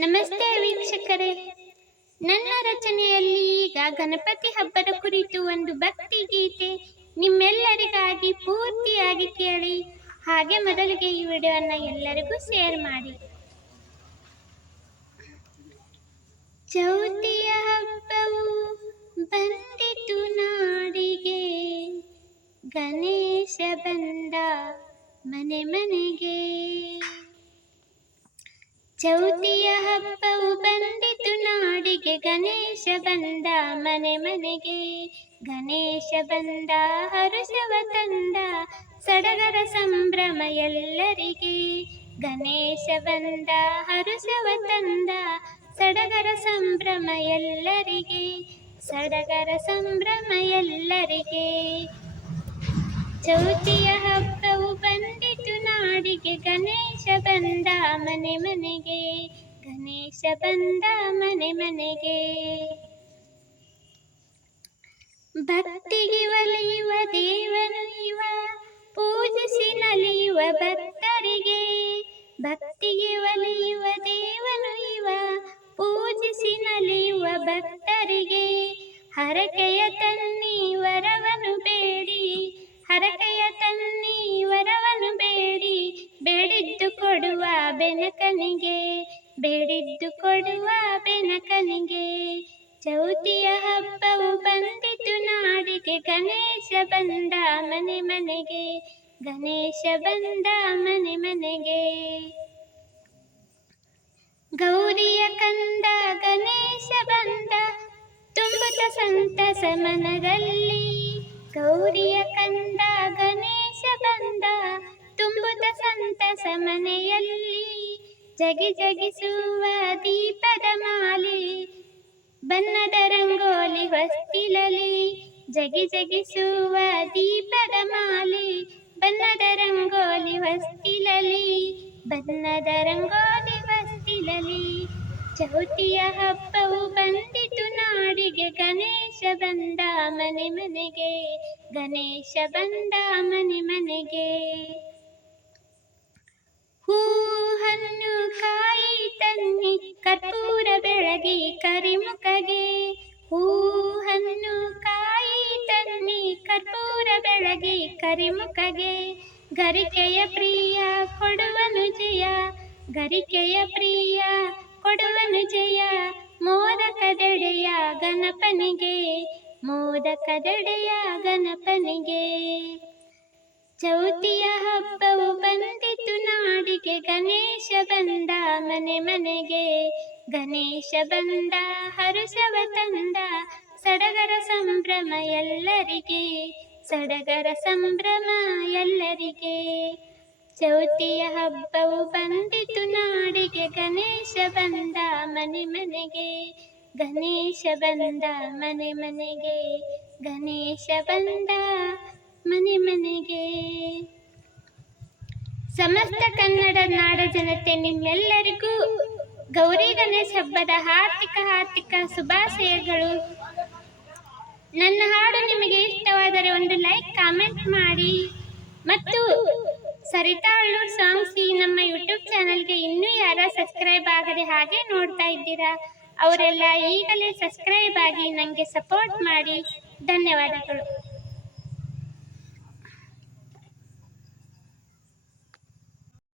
ನಮಸ್ತೆ ವೀಕ್ಷಕರೇ, ನನ್ನ ರಚನೆಯಲ್ಲಿ ಈಗ ಗಣಪತಿ ಹಬ್ಬದ ಕುರಿತು ಒಂದು ಭಕ್ತಿ ಗೀತೆ ನಿಮ್ಮೆಲ್ಲರಿಗಾಗಿ ಪೂರ್ತಿಯಾಗಿ ಕೇಳಿ. ಹಾಗೆ ಮೊದಲಿಗೆ ಈ ವಿಡಿಯೋನ ಎಲ್ಲರಿಗೂ ಶೇರ್ ಮಾಡಿ. ಚೌತಿಯ ಹಬ್ಬವು ಬಂದಿತು ನಾಡಿಗೆ, ಗಣೇಶ ಬಂದ ಮನೆ ಮನೆಗೆ. ಚೌತಿಯ ಹಬ್ಬವು ಬಂದಿತು ನಾಡಿಗೆ, ಗಣೇಶ ಬಂದ ಮನೆ ಮನೆಗೆ. ಗಣೇಶ ಬಂದ ಹರುಷವ ತಂದ, ಸಡಗರ ಸಂಭ್ರಮ ಎಲ್ಲರಿಗೆ. ಗಣೇಶ ಬಂದ ಹರುಷವ ತಂದ, ಸಡಗರ ಸಂಭ್ರಮ ಎಲ್ಲರಿಗೆ. ಸಡಗರ ಸಂಭ್ರಮ ಎಲ್ಲರಿಗೆ. ಚೌತಿಯ ಹಬ್ಬವು ಬಂದಿತು ನಾಡಿಗೆ, ಗಣೇಶ ಬಂದ ಮನೆ ಮನೆಗೆ. ಗಣೇಶ ಬಂದ ಮನೆ ಮನೆಗೆ. ಭಕ್ತಿಗೆ ಒಲಿಯುವ ದೇವನು ಇವ, ಪೂಜಿಸಿ ನಲಿಯುವ ಭಕ್ತರಿಗೆ. ಭಕ್ತಿಗೆ ಒಲಿಯುವ ದೇವನು ಇವ, ಪೂಜಿಸಿ ನಲಿಯುವ ಭಕ್ತರಿಗೆ. ಹರಕೆಯ ತನ್ನಿ ವರವನು ಬೇಡಿ, ಹರಕೆಯ ತನ್ನಿ ವರವನು ಬೇಡಿ. ಬೇಡಿದ್ದು ಕೊಡುವ ಬೆನಕನಿಗೆ, ಬೇಡಿದ್ದು ಕೊಡುವ ಬೆನಕನಿಗೆ. ಚೌತಿಯ ಹಬ್ಬವು ಬಂದಿತು ನಾಡಿಗೆ, ಗಣೇಶ ಬಂದ ಮನೆ ಮನೆಗೆ. ಗಣೇಶ ಬಂದ ಮನೆ ಮನೆಗೆ. ಗೌರಿಯ ಕಂದ ಗಣೇಶ ಬಂದ, ತುಂಬುತ್ತ ಸಂತಸ ಮನದಲ್ಲಿ. ಗೌರಿಯ ಕಂದ ಗಣೇಶ ಬಂದ, ತುಂಬುತ್ತ ಸಂತಸ ಮನೆಯಲ್ಲಿ. ಜಗಿ ಜಗಿಸುವ ದೀಪದ ಮಾಲೆ, ಬಣ್ಣದ ರಂಗೋಲಿ ಹೊಸ್ತಿಲಲಿ. ಜಗಿ ಜಗಿಸುವ ದೀಪದ ಮಾಲೆ, ಬಣ್ಣದ ರಂಗೋಲಿ ಹೊಸ್ತಿಲಲಿ. ಬಣ್ಣದ ರಂಗೋಲಿ ಹೊಸ್ತಿಲಲಿ. ಚೌತಿಯ ಹಬ್ಬವು ಬಂದಿತು ನಾಡಿಗೆ, ಗಣೇಶ ಬಂದ ಮನೆ ಮನೆಗೆ. ಗಣೇಶ ಬಂದ ಮನೆ ಮನೆಗೆ. ಹೂ ಹಣ್ಣು ಕಾಯಿ ತನ್ನಿ, ಕರ್ಪೂರ ಬೆಳಗಿ ಕರಿಮುಖಗೆ. ಹೂ ಹಣ್ಣು ಕಾಯಿ ತನ್ನಿ, ಕರ್ಪೂರ ಬೆಳಗಿ ಕರಿಮುಖಗೆ. ಗರಿಕೆಯ ಪ್ರಿಯ ಕೊಡುವನು ಜಯ, ಗರಿಕೆಯ ಪ್ರಿಯ ಕೊಡುವನು ಜಯ. ಮೋದಕದೆಡೆಯ ಗಣಪನಿಗೆ, ಮೋದಕದೆಡೆಯ ಗಣಪನಿಗೆ. ಚೌತಿಯ ಹಬ್ಬವು ಬಂದಿತು ನಾಡಿಗೆ, ಗಣೇಶ ಬಂದ ಮನೆ ಮನೆಗೆ. ಗಣೇಶ ಬಂದ ಹರುಷವ ತಂದ, ಸಡಗರ ಸಂಭ್ರಮ ಎಲ್ಲರಿಗೆ. ಸಡಗರ ಸಂಭ್ರಮ ಎಲ್ಲರಿಗೆ. ಚೌತಿಯ ಹಬ್ಬವು ಬಂದಿತು ನಾಡಿಗೆ, ಗಣೇಶ ಬಂದ ಮನೆ ಮನೆಗೆ. ಗಣೇಶ ಬಂದ ಮನೆ ಮನೆಗೆ. ಗಣೇಶ ಬಂದ ಮನೆ ಮನೆಗೆ. ಸಮಸ್ತ ಕನ್ನಡ ನಾಡ ಜನತೆ ನಿಮ್ಮೆಲ್ಲರಿಗೂ ಗೌರಿ ಗಣೇಶ ಹಬ್ಬದ ಹಾರ್ದಿಕ ಶುಭಾಶಯಗಳು. ನನ್ನ ಹಾಡು ನಿಮಗೆ ಇಷ್ಟವಾದರೆ ಒಂದು ಲೈಕ್, ಕಾಮೆಂಟ್ ಮಾಡಿ. ಮತ್ತು ಸರಿತಾ ಅಳ್ಳೂರ್ ಸಾಂಗ್ಸ್ ಈ ನಮ್ಮ ಯೂಟ್ಯೂಬ್ ಚಾನಲ್ಗೆ ಇನ್ನೂ ಯಾರ ಸಬ್ಸ್ಕ್ರೈಬ್ ಆಗದೆ ಹಾಗೆ ನೋಡ್ತಾ ಇದ್ದೀರಾ, ಅವರೆಲ್ಲ ಈಗಲೇ ಸಬ್ಸ್ಕ್ರೈಬ್ ಆಗಿ ನನಗೆ ಸಪೋರ್ಟ್ ಮಾಡಿ. ಧನ್ಯವಾದಗಳು.